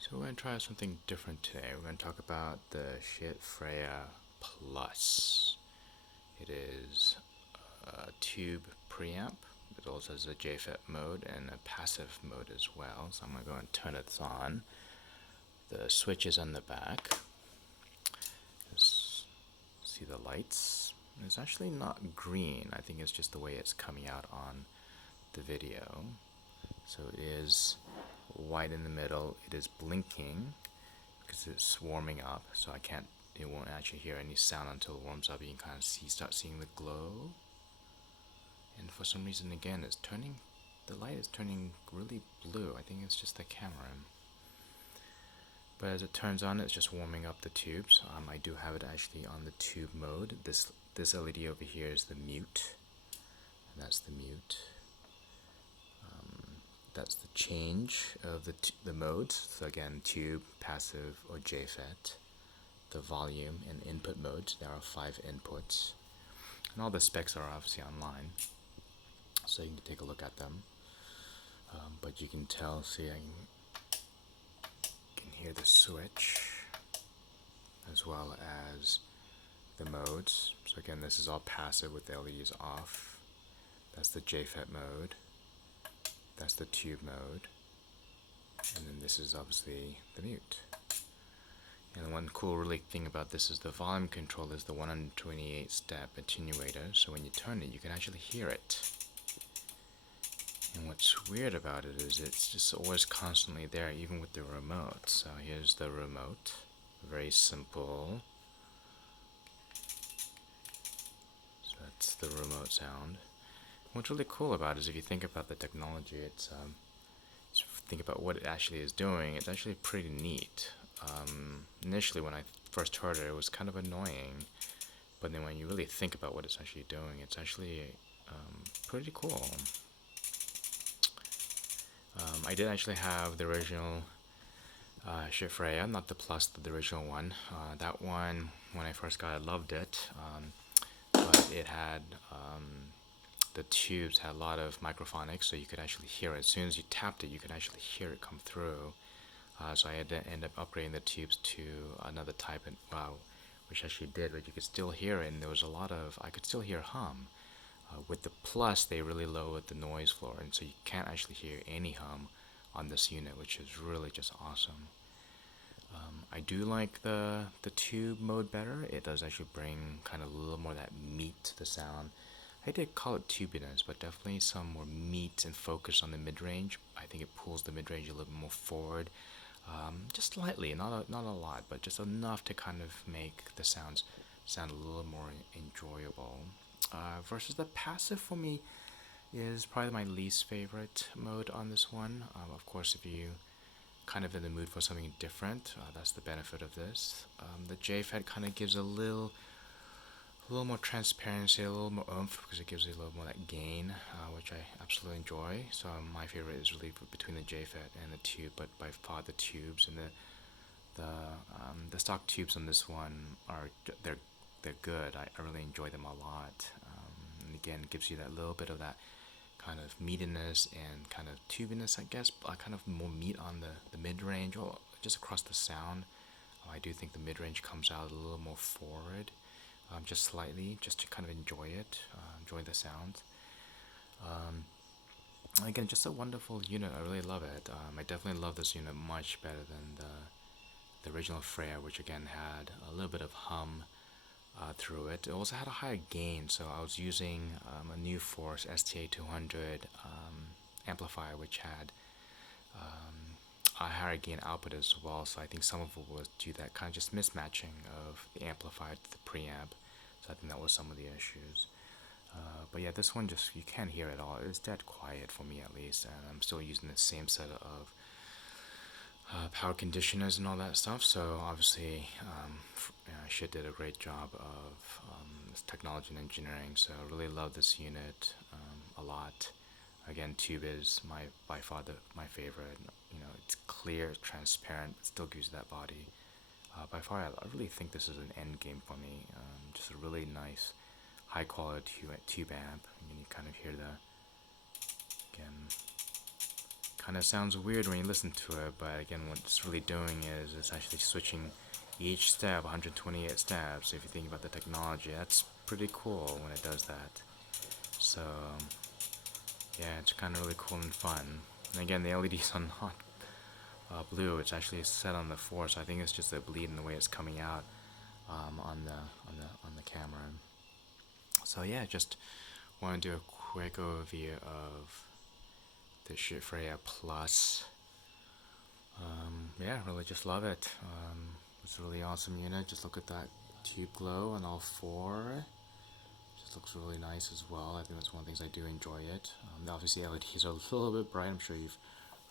So we're going to try something different today. We're going to talk about the Schiit Freya Plus. It is a tube preamp. It also has a JFET mode and a passive mode as well. So I'm going to go and turn it on. The switch is on the back. Just see the lights. It's actually not green. I think it's just the way it's coming out on the video. So it is white in the middle. It is blinking because it's warming up, so it won't actually hear any sound until it warms up. You can kind of start seeing the glow. And for some reason, again, the light is turning really blue. I think it's just the camera. But as it turns on, it's just warming up the tubes. I do have it actually on the tube mode. This LED over here is the mute. And that's the mute. That's the change of the modes. So again, tube, passive, or JFET. The volume and input modes. There are 5 inputs. And all the specs are obviously online, so you can take a look at them. But you can tell, see, I can hear the switch as well as the modes. So again, this is all passive with the LEDs off. That's the JFET mode. That's the tube mode. And then this is obviously the mute. And the one cool really thing about this is the volume control is the 128 step attenuator, so when you turn it you can actually hear it. And what's weird about it is it's just always constantly there, even with the remote. So here's the remote, very simple. So that's the remote sound. What's really cool about it is if you think about the technology, think about what it actually is doing, it's actually pretty neat. Initially when I first heard it, it was kind of annoying, but then when you really think about what it's actually doing, it's actually pretty cool. I did actually have the original Schiit Freya, not the Plus, but the original one. That one, when I first got it, I loved it, but it had the tubes had a lot of microphonics, so you could actually hear it. As soon as you tapped it, you could actually hear it come through. So I had to end up upgrading the tubes to another type, and which actually did, but you could still hear it, and there was a lot of, I could still hear hum. With the Plus, they really lowered the noise floor, and so you can't actually hear any hum on this unit, which is really just awesome. I do like the tube mode better. It does actually bring kind of a little more of that meat to the sound. I did call it tubiness, but definitely some more meat and focus on the mid-range. I think it pulls the mid-range a little more forward, just slightly, not a lot, but just enough to kind of make the sounds sound a little more enjoyable. Versus the passive for me is probably my least favorite mode on this one. Of course, if you kind of in the mood for something different, that's the benefit of this. The JFET kind of gives a little more transparency, a little more oomph, because it gives you a little more that gain, which I absolutely enjoy. So my favorite is really between the JFET and the tube, but by far the tubes and the stock tubes on this one they're good. I really enjoy them a lot. And again, it gives you that little bit of that kind of meatiness and kind of tubiness, I guess, kind of more meat on the mid range or just across the sound. I do think the mid range comes out a little more forward, just slightly, just to kind of enjoy it, enjoy the sound. Again, just a wonderful unit. I really love it. I definitely love this unit much better than the original Freya, which again had a little bit of hum through it. It also had a higher gain, so I was using a New Force STA 200 amplifier, which had a higher gain output as well. So I think some of it was due to that kind of just mismatching of the amplifier to the preamp. So I think that was some of the issues. But yeah, this one just, you can't hear it all. It's dead quiet for me at least, and I'm still using the same set of power conditioners and all that stuff. So obviously, Schiit did a great job of technology and engineering. So I really love this unit a lot. Again, tube is by far my favorite. It's clear, transparent, but still gives you that body. By far, I really think this is an end game for me. Just a really nice, high quality tube amp. And you kind of hear the, again, kind of sounds weird when you listen to it, but again, what it's really doing is it's actually switching each step 128 steps. So if you think about the technology, that's pretty cool when it does that. So yeah, it's kind of really cool and fun. And again, the LEDs are not blue. It's actually set on the 4, so I think it's just a bleed in the way it's coming out on the camera. So yeah, just want to do a quick overview of the Schiit Freya Plus. Yeah, really just love it. It's a really awesome unit. Just look at that tube glow on all 4. Just looks really nice as well. I think that's one of the things I do enjoy it. Obviously, LEDs are a little bit bright. I'm sure you've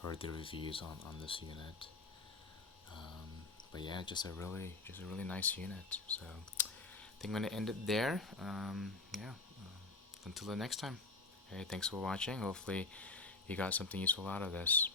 heard the reviews on this unit. But yeah, just a really nice unit. So I think I'm gonna end it there. Yeah. Until the next time. Hey, thanks for watching. Hopefully, you got something useful out of this.